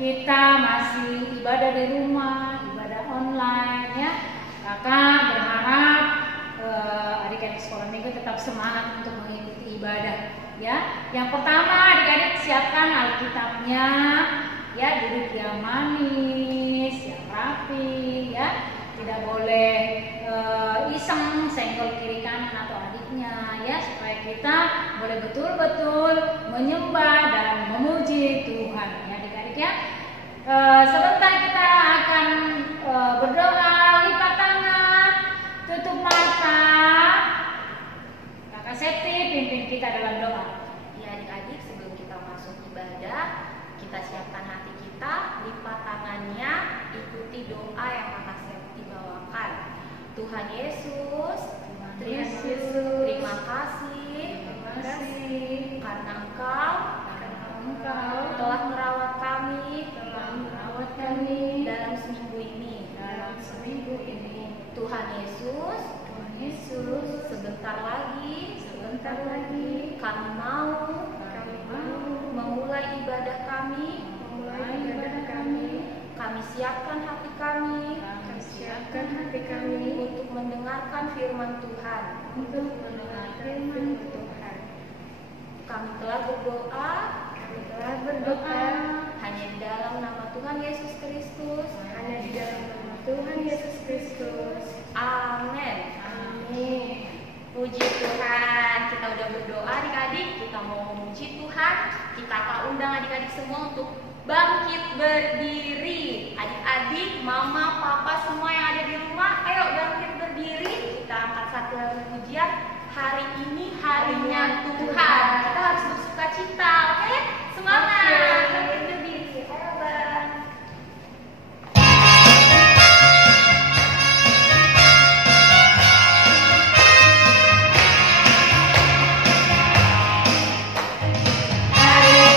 kita masih ibadah di rumah, ibadah online ya. Kakak berharap adik-adik sekolah minggu tetap semangat untuk mengikuti ibadah ya. Yang pertama, adik-adik siapkan Alkitabnya ya, duduk yang manis, yang rapi ya. Tidak boleh iseng senggol kiri kanan atau adiknya ya, supaya kita boleh betul-betul menyembah dan memuji Tuhan ya adik-adik ya. Sebentar kita akan berdoa, lipat tangan, tutup mata. Kakak Septi pimpin kita dalam doa. Ya adik-adik, sebelum kita masuk ibadah, kita siapkan hati kita, lipat tangannya, ikuti doa yang Kakak Septi bawakan. Tuhan Yesus, terima kasih karena Engkau telah merawat kami dalam seminggu ini. Tuhan Yesus, sebentar lagi kami mau memulai ibadah kami. Kami siapkan hati kami untuk mendengarkan firman Tuhan. Kami telah berdoa hanya di dalam nama Tuhan Yesus Kristus. Amin. Puji Tuhan. Kita udah berdoa adik-adik, kita mau memuji Tuhan. Kita akan undang adik-adik semua untuk bangkit berdiri. Adik-adik, mama, papa, semua yang ada di rumah, ayo bangkit berdiri. Kita angkat satu lagu pujian. Hari ini harinya Tuhan. Kita harus bersuka cita, oke? Semangat. Bangkit berdiri. Ayo bang. Hari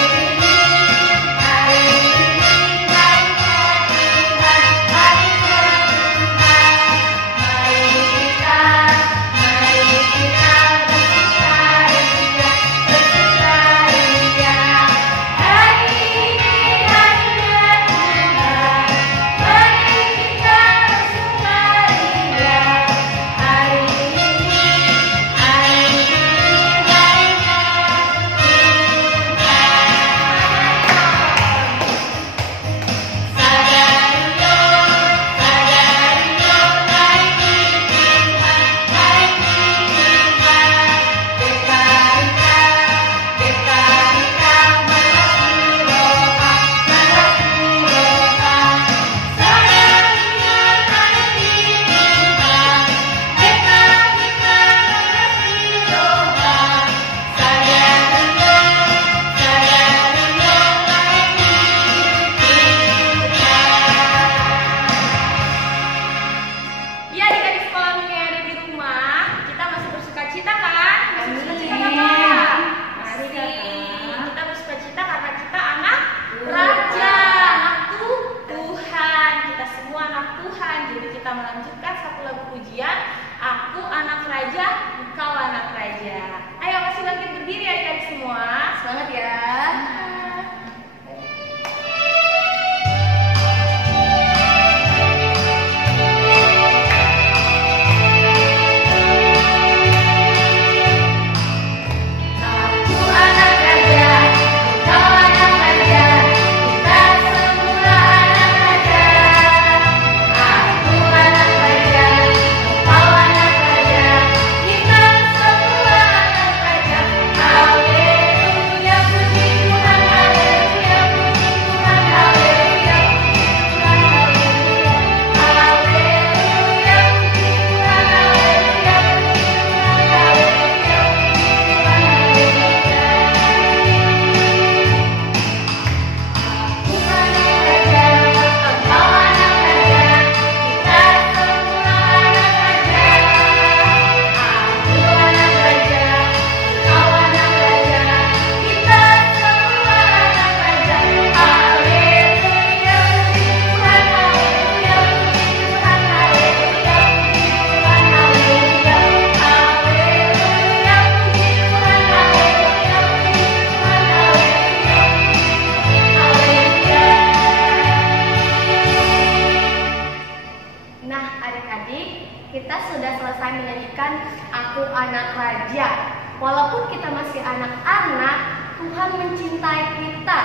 walaupun kita masih anak-anak, Tuhan mencintai kita.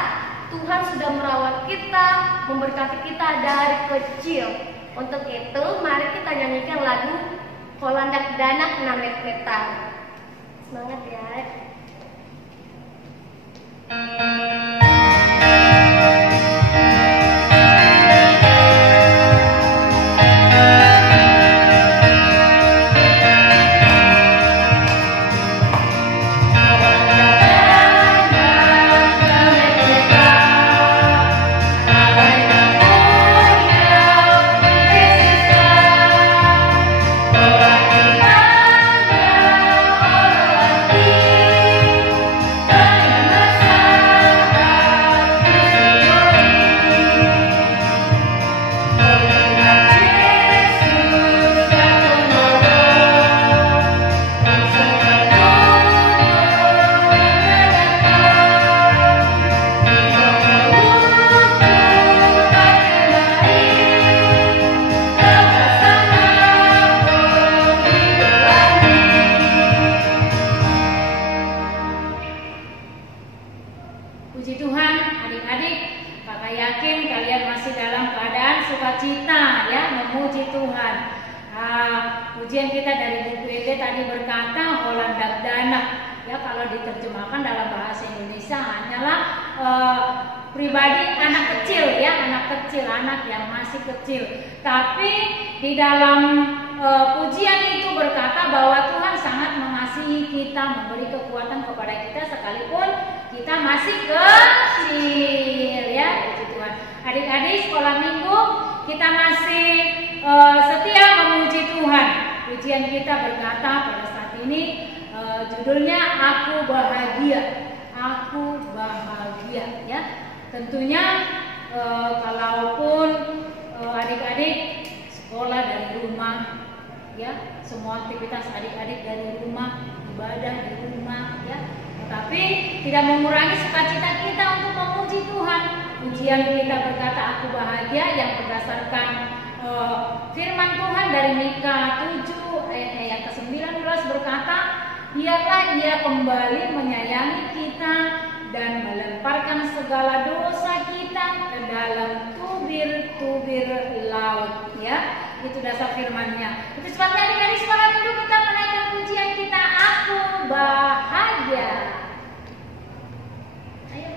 Tuhan sudah merawat kita, memberkati kita dari kecil. Untuk itu, mari kita nyanyikan lagu Holandak Danak Namet Peta. Semangat ya. Puji Tuhan, adik-adik, kakak yakin kalian masih dalam keadaan sukacita ya, memuji Tuhan. Pujian kita dari buku ED tadi berkata Holandak Danak ya, kalau diterjemahkan dalam bahasa Indonesia hanyalah pribadi anak kecil ya, anak yang masih kecil. Tapi di dalam pujian itu berkata bahwa Tuhan sangat mengasihi kita, memberi kekuatan kepada kita sekalipun kita masih kecil ya. Puji Tuhan. Adik-adik sekolah minggu kita masih setia memuji Tuhan. Pujian kita berkata pada saat ini judulnya Aku Bahagia. Aku bahagia ya. Tentunya kalaupun adik-adik sekolah dari rumah ya, semua aktivitas adik-adik dari rumah, ibadah di rumah ya, tetapi tidak mengurangi sukacita kita untuk memuji Tuhan. Pujian kita berkata Aku Bahagia yang berdasarkan firman Tuhan dari Mika 7 ayat ke-19 berkata, biarlah Ia kembali menyayangi kita dan melemparkan segala dosa kita ke dalam tubir-tubir laut ya. Itu dasar firman-Nya. Itu sebabnya adik-adik sekolah minggu kita menaikkan pujian kita Aku Bahagia. Ayo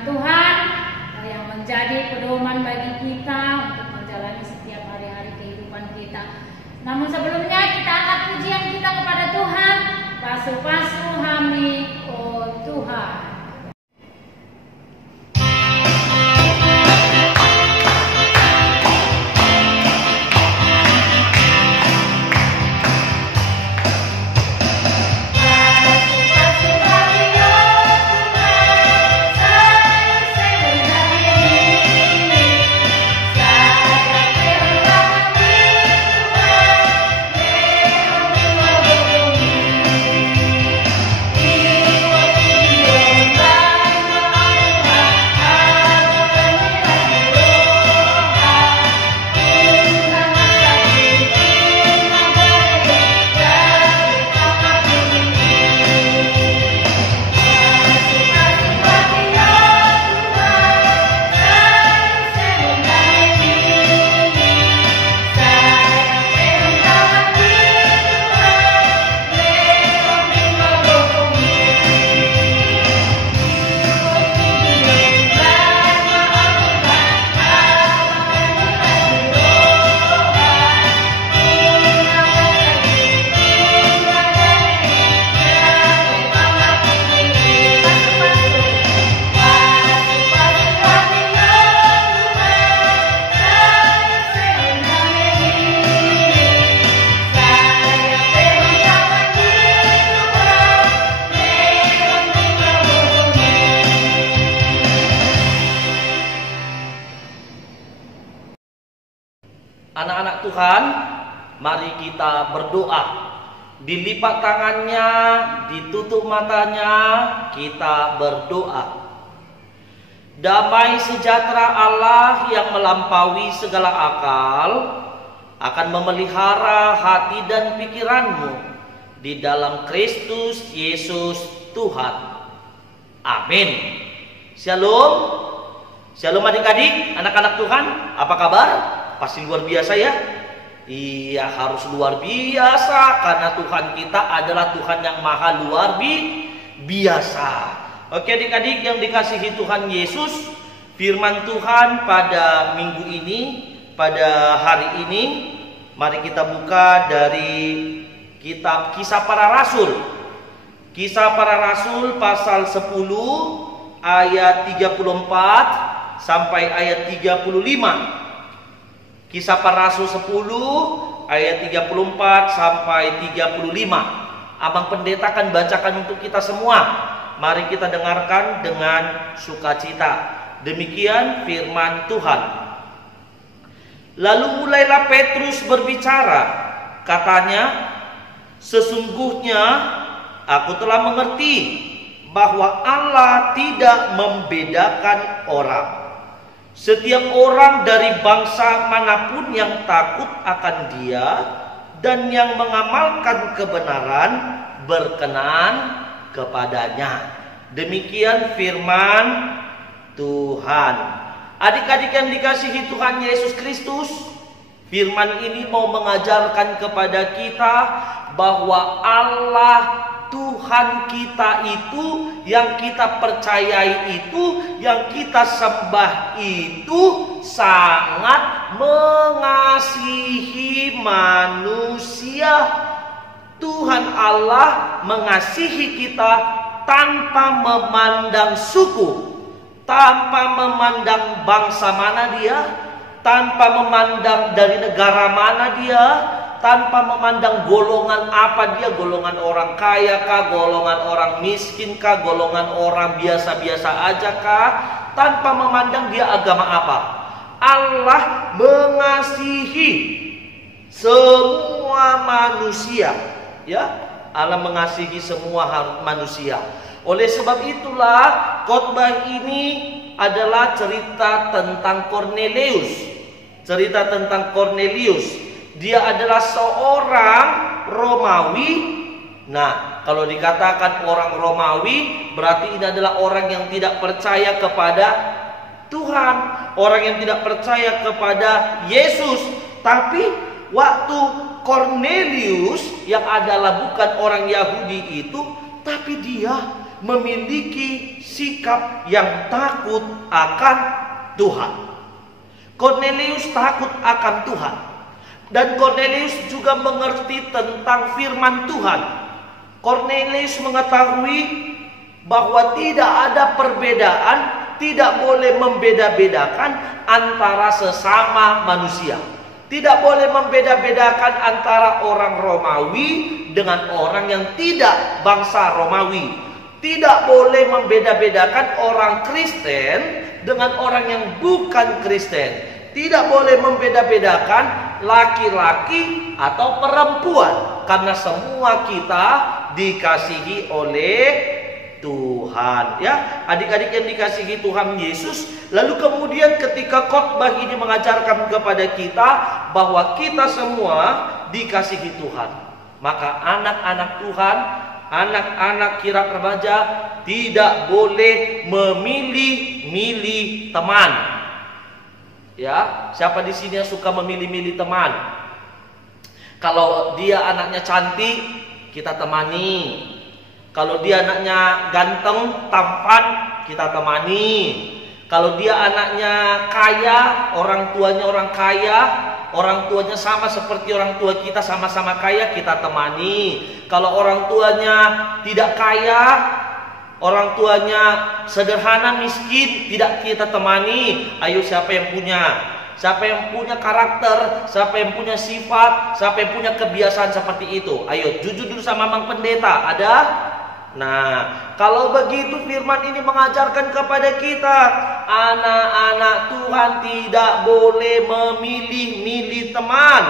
Tuhan yang menjadi pedoman bagi kita untuk menjalani setiap hari-hari kehidupan kita. Namun sebelumnya kita angkat pujian kita kepada Tuhan. Pasu-pasu hami, oh Tuhan. Pasu-pasu hami, oh Tuhan, selalu saya menari. kita berdoa. Dilipat tangannya, ditutup matanya, kita berdoa. Damai sejahtera Allah yang melampaui segala akal akan memelihara hati dan pikiranmu di dalam Kristus Yesus Tuhan. Amin. Shalom. Shalom adik-adik, anak-anak Tuhan. Apa kabar? Pasti luar biasa ya? Iya, harus luar biasa karena Tuhan kita adalah Tuhan yang maha luar biasa. Oke adik-adik yang dikasihi Tuhan Yesus, firman Tuhan pada minggu ini, pada hari ini, mari kita buka dari kitab Kisah Para Rasul. Kisah Para Rasul pasal 10 ayat 34 sampai ayat 35. Kisah Para Rasul 10 ayat 34 sampai 35. Abang Pendeta akan bacakan untuk kita semua. Mari kita dengarkan dengan sukacita. Demikian firman Tuhan. Lalu mulailah Petrus berbicara. Katanya, sesungguhnya aku telah mengerti bahwa Allah tidak membedakan orang. Setiap orang dari bangsa manapun yang takut akan Dia dan yang mengamalkan kebenaran berkenan kepadanya. Demikian firman Tuhan. Adik-adik yang dikasihi Tuhan Yesus Kristus, firman ini mau mengajarkan kepada kita bahwa Allah Tuhan kita itu, yang kita percayai itu, yang kita sembah itu sangat mengasihi manusia. Tuhan Allah mengasihi kita tanpa memandang suku, tanpa memandang bangsa mana dia, tanpa memandang dari negara mana dia, tanpa memandang golongan apa dia, golongan orang kaya kah, golongan orang miskin kah, golongan orang biasa-biasa aja kah, tanpa memandang dia agama apa. Allah mengasihi semua manusia. Ya, Allah mengasihi semua manusia. Oleh sebab itulah khotbah ini adalah cerita tentang Kornelius. Cerita tentang Kornelius. Dia adalah seorang Romawi. Nah, kalau dikatakan orang Romawi, berarti ini adalah orang yang tidak percaya kepada Tuhan, orang yang tidak percaya kepada Yesus. Tapi waktu Kornelius yang adalah bukan orang Yahudi itu, tapi dia memiliki sikap yang takut akan Tuhan. Kornelius takut akan Tuhan. Dan Kornelius juga mengerti tentang firman Tuhan. Kornelius mengetahui bahwa tidak ada perbedaan, tidak boleh membeda-bedakan antara sesama manusia. Tidak boleh membeda-bedakan antara orang Romawi dengan orang yang tidak bangsa Romawi. Tidak boleh membeda-bedakan orang Kristen dengan orang yang bukan Kristen. Tidak boleh membeda-bedakan laki-laki atau perempuan, karena semua kita dikasihi oleh Tuhan. Ya, adik-adik yang dikasihi Tuhan Yesus. Lalu kemudian ketika khotbah ini mengajarkan kepada kita bahwa kita semua dikasihi Tuhan, maka anak-anak Tuhan, anak-anak kirap remaja tidak boleh memilih-milih teman. Ya, siapa di sini yang suka memilih-milih teman? Kalau dia anaknya cantik, kita temani. Kalau dia anaknya ganteng, tampan, kita temani. Kalau dia anaknya kaya, orang tuanya orang kaya, orang tuanya sama seperti orang tua kita, sama-sama kaya, kita temani. Kalau orang tuanya tidak kaya, orang tuanya sederhana, miskin, tidak kita temani. Ayo, siapa yang punya? Siapa yang punya karakter, siapa yang punya sifat, siapa yang punya kebiasaan seperti itu? Ayo, jujur dulu sama Mang Pendeta, ada? Nah, kalau begitu firman ini mengajarkan kepada kita, anak-anak Tuhan tidak boleh memilih-milih teman.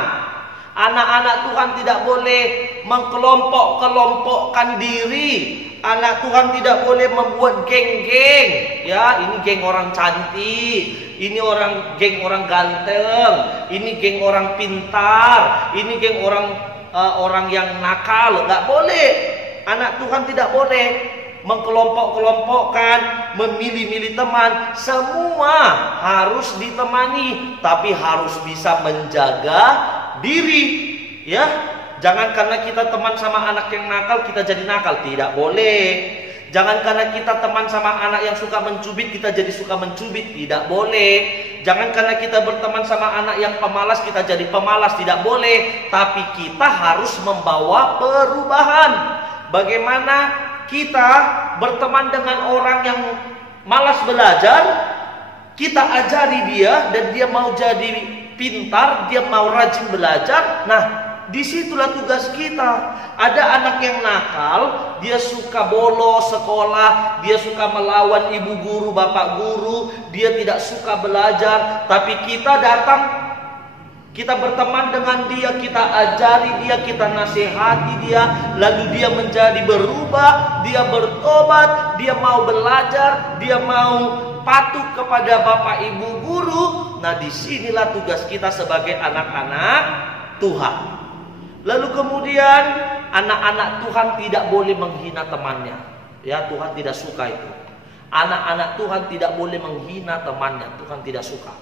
Anak-anak Tuhan tidak boleh mengkelompok-kelompokkan diri. Anak Tuhan tidak boleh membuat geng-geng. Ya, ini geng orang cantik, ini geng orang ganteng, ini geng orang pintar, ini geng orang yang nakal. Nggak boleh. Anak Tuhan tidak boleh mengkelompok-kelompokkan, memilih-milih teman. Semua harus ditemani, tapi harus bisa menjaga diri. Ya, jangan karena kita teman sama anak yang nakal kita jadi nakal, tidak boleh. Jangan karena kita teman sama anak yang suka mencubit kita jadi suka mencubit, tidak boleh. Jangan karena kita berteman sama anak yang pemalas kita jadi pemalas, tidak boleh. Tapi kita harus membawa perubahan. Bagaimana kita berteman dengan orang yang malas belajar, kita ajari dia dan dia mau jadi pintar, dia mau rajin belajar. Nah, disitulah tugas kita. Ada anak yang nakal, dia suka bolos sekolah, dia suka melawan ibu guru, bapak guru, dia tidak suka belajar. Tapi kita datang, kita berteman dengan dia, kita ajari dia, kita nasihati dia, lalu dia menjadi berubah, dia bertobat, dia mau belajar, dia mau patuh kepada bapak ibu guru. Nah, disinilah tugas kita sebagai anak-anak Tuhan. Lalu kemudian anak-anak Tuhan tidak boleh menghina temannya. Ya, Tuhan tidak suka itu. Anak-anak Tuhan tidak boleh menghina temannya. Tuhan tidak suka.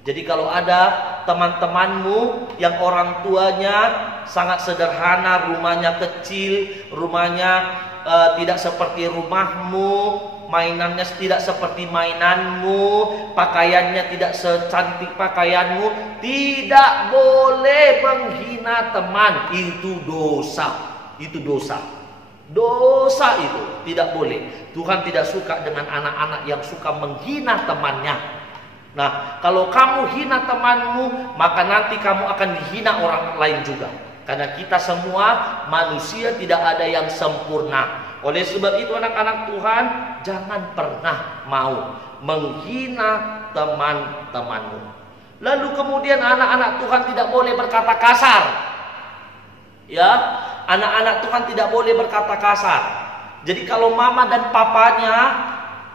Jadi kalau ada teman-temanmu yang orang tuanya sangat sederhana, rumahnya kecil, rumahnya tidak seperti rumahmu, mainannya tidak seperti mainanmu, pakaiannya tidak secantik pakaianmu, tidak boleh menghina teman. Itu dosa. Itu dosa. Dosa itu tidak boleh. Tuhan tidak suka dengan anak-anak yang suka menghina temannya. Nah, kalau kamu hina temanmu, maka nanti kamu akan dihina orang lain juga. Karena kita semua manusia, tidak ada yang sempurna. Oleh sebab itu anak-anak Tuhan, jangan pernah mau menghina teman-temanmu. Lalu kemudian anak-anak Tuhan tidak boleh berkata kasar. Ya, anak-anak Tuhan tidak boleh berkata kasar. Jadi kalau mama dan papanya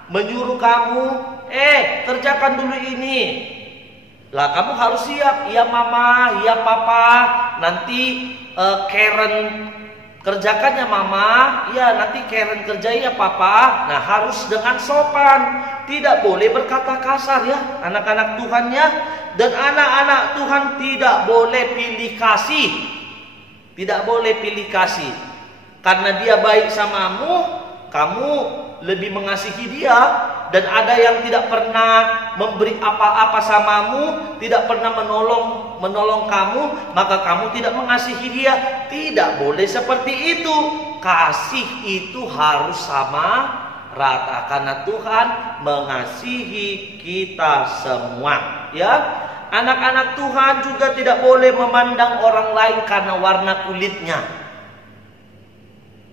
menyuruh kamu, kerjakan dulu ini, lah kamu harus siap. Iya mama, iya papa, nanti Karen kerjakannya mama, ya nanti Karen kerjain ya papa. Nah, harus dengan sopan, tidak boleh berkata kasar ya anak-anak Tuhannya. Dan anak-anak Tuhan tidak boleh pilih kasih. Tidak boleh pilih kasih. Karena dia baik samamu, kamu lebih mengasihi dia. Dan ada yang tidak pernah memberi apa-apa samamu, tidak pernah menolong kamu, maka kamu tidak mengasihi dia. Tidak boleh seperti itu. Kasih itu harus sama rata, karena Tuhan mengasihi kita semua. Ya, anak-anak Tuhan juga tidak boleh memandang orang lain karena warna kulitnya.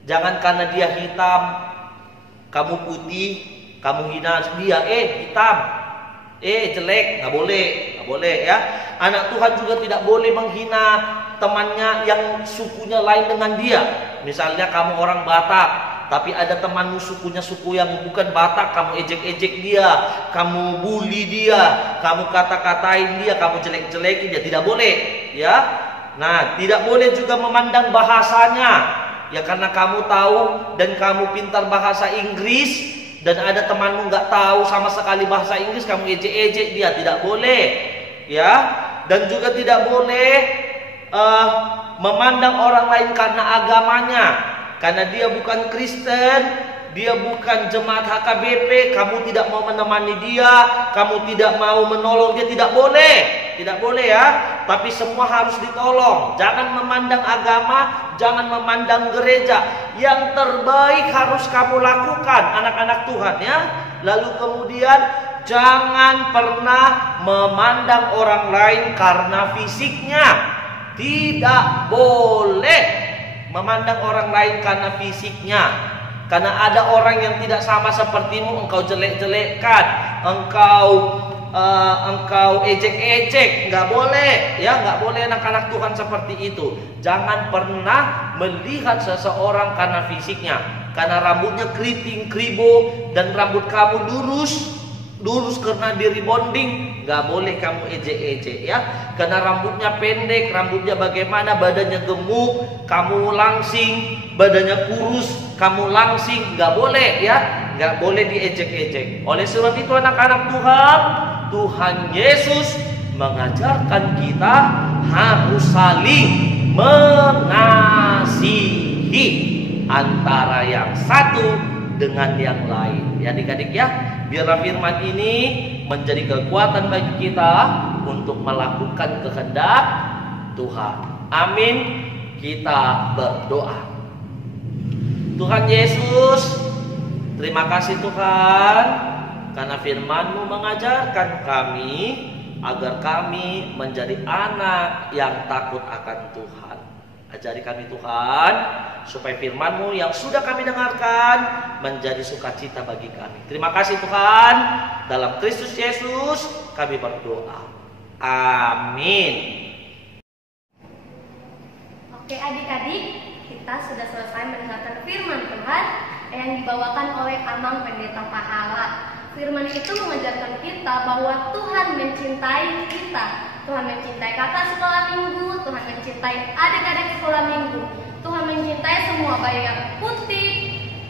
Jangan karena dia hitam, kamu putih, kamu hina dia, hitam, jelek, nggak boleh ya. Anak Tuhan juga tidak boleh menghina temannya yang sukunya lain dengan dia. Misalnya kamu orang Batak, tapi ada temanmu sukunya suku yang bukan Batak, kamu ejek-ejek dia, kamu bully dia, kamu kata-katain dia, kamu jelek-jelekin dia, tidak boleh ya. Nah, tidak boleh juga memandang bahasanya. Ya, karena kamu tahu dan kamu pintar bahasa Inggris, dan ada temanmu nggak tahu sama sekali bahasa Inggris, kamu ejek-ejek dia, tidak boleh ya. Dan juga tidak boleh memandang orang lain karena agamanya. Karena dia bukan Kristen, dia bukan jemaat HKBP, kamu tidak mau menemani dia, kamu tidak mau menolong dia, tidak boleh. Tidak boleh ya. Tapi semua harus ditolong. Jangan memandang agama, jangan memandang gereja. Yang terbaik harus kamu lakukan, anak-anak Tuhan ya. Lalu kemudian jangan pernah memandang orang lain karena fisiknya. Tidak boleh memandang orang lain karena fisiknya. Karena ada orang yang tidak sama sepertimu, engkau jelek-jelekkan, engkau engkau ejek-ejek, nggak boleh, ya nggak boleh anak-anak Tuhan seperti itu. Jangan pernah melihat seseorang karena fisiknya, karena rambutnya keriting, kribo, dan rambut kamu lurus karena di rebonding, nggak boleh kamu ejek-ejek ya. Karena rambutnya pendek, rambutnya bagaimana, badannya gemuk, kamu langsing, badannya kurus, kamu langsing, nggak boleh ya, nggak boleh diejek-ejek. Oleh sebab itu anak-anak Tuhan, Tuhan Yesus mengajarkan kita harus saling mengasihi antara yang satu dengan yang lain. Ya adik-adik ya, biarlah firman ini menjadi kekuatan bagi kita untuk melakukan kehendak Tuhan. Amin. Kita berdoa. Tuhan Yesus, terima kasih Tuhan, karena firman-Mu mengajarkan kami agar kami menjadi anak yang takut akan Tuhan. Ajari kami Tuhan, supaya firman-Mu yang sudah kami dengarkan menjadi sukacita bagi kami. Terima kasih Tuhan, dalam Kristus Yesus kami berdoa. Amin. Oke adik-adik, kita sudah selesai mendengarkan firman Tuhan yang dibawakan oleh Amang Pendeta Pahala. Firman itu mengajarkan kita bahwa Tuhan mencintai kita. Tuhan mencintai kakak sekolah minggu, Tuhan mencintai adik-adik sekolah minggu. Tuhan mencintai semua, baik yang putih,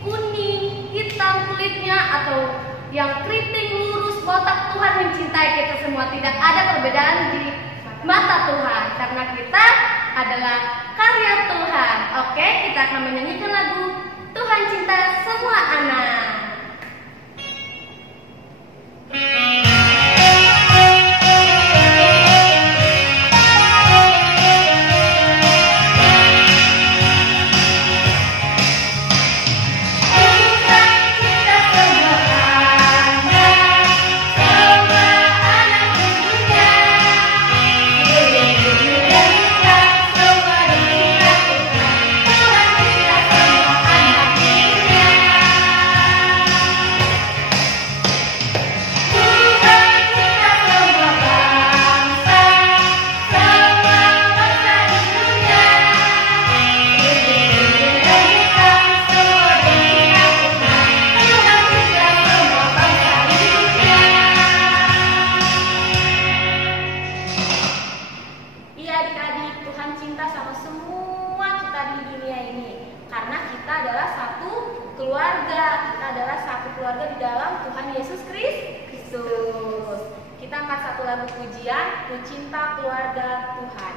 kuning, hitam kulitnya, atau yang keriting, lurus, botak. Tuhan mencintai kita semua, tidak ada perbedaan di mata Tuhan, karena kita adalah karya Tuhan. Oke, kita akan menyanyikan lagu Tuhan Cinta Semua Anak. Cinta keluarga Tuhan.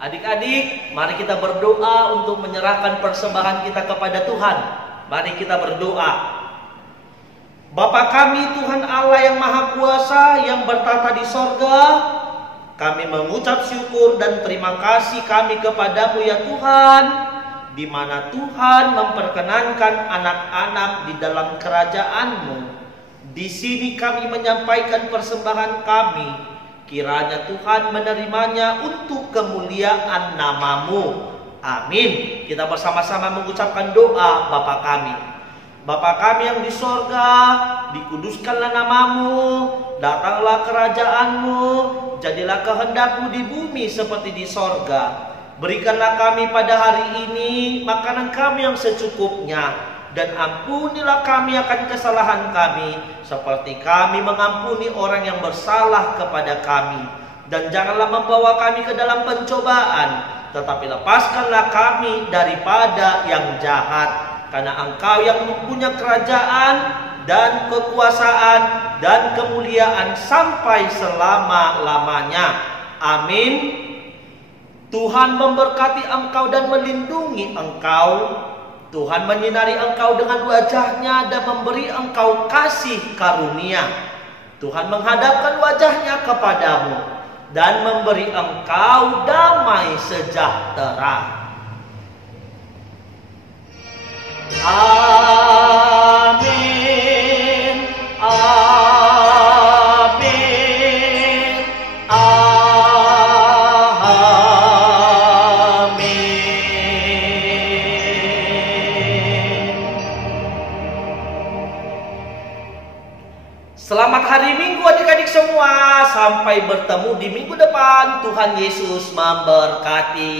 Adik-adik, mari kita berdoa untuk menyerahkan persembahan kita kepada Tuhan. Mari kita berdoa. Bapa kami Tuhan Allah yang Maha Kuasa yang bertata di sorga, kami mengucap syukur dan terima kasih kami kepadamu ya Tuhan, di mana Tuhan memperkenankan anak-anak di dalam kerajaan-Mu. Di sini kami menyampaikan persembahan kami. Kiranya Tuhan menerimanya untuk kemuliaan nama-Mu. Amin. Kita bersama-sama mengucapkan doa Bapa kami. Bapa kami yang di sorga, dikuduskanlah nama-Mu, datanglah kerajaan-Mu, jadilah kehendak-Mu di bumi seperti di sorga. Berikanlah kami pada hari ini makanan kami yang secukupnya, dan ampunilah kami akan kesalahan kami, seperti kami mengampuni orang yang bersalah kepada kami. Dan janganlah membawa kami ke dalam pencobaan, tetapi lepaskanlah kami daripada yang jahat. Karena Engkau yang mempunyai kerajaan dan kekuasaan dan kemuliaan sampai selama-lamanya. Amin. Tuhan memberkati engkau dan melindungi engkau. Tuhan menyinari engkau dengan wajah-Nya dan memberi engkau kasih karunia. Tuhan menghadapkan wajah-Nya kepadamu dan memberi engkau damai sejahtera. Amin. Amin. Selamat hari Minggu adik-adik semua. Sampai bertemu di minggu depan. Tuhan Yesus memberkati.